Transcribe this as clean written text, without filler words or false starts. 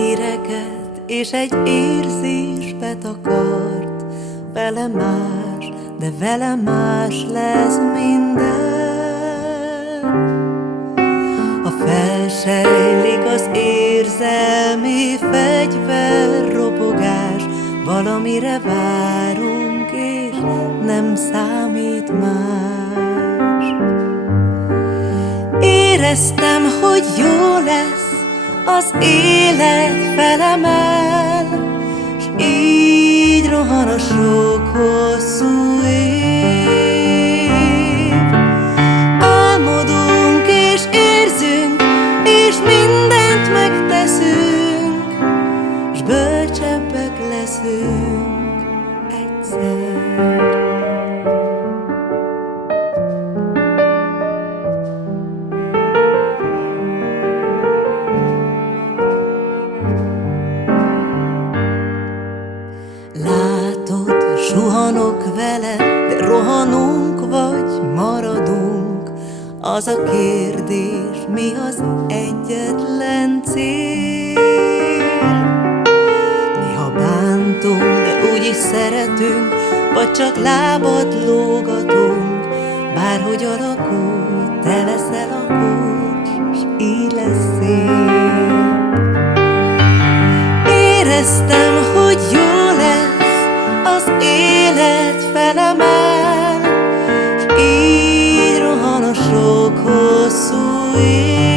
híreket, és egy érzésbe takart. Vele más, de vele más lesz minden. Ha felsejlik az érzelmi fegyverropogás, valamire várunk, és nem számít más. Éreztem, hogy jó lesz, az élet felemel, s így rohan a sok hosszú év. Álmodunk és érzünk, és mindent megteszünk, s bölcsebbek leszünk egyszer. Látod, suhanok vele, de rohanunk vagy maradunk. Az a kérdés, mi az egyetlen cél. Néha bántunk, de úgyis szeretünk, vagy csak lábad lógatunk. Bárhogy alakul, te leszel a kulcs, s így lesz szép. Éreztem, hogy jó lesz, az élet felemel, s így rohan a sok hosszú év.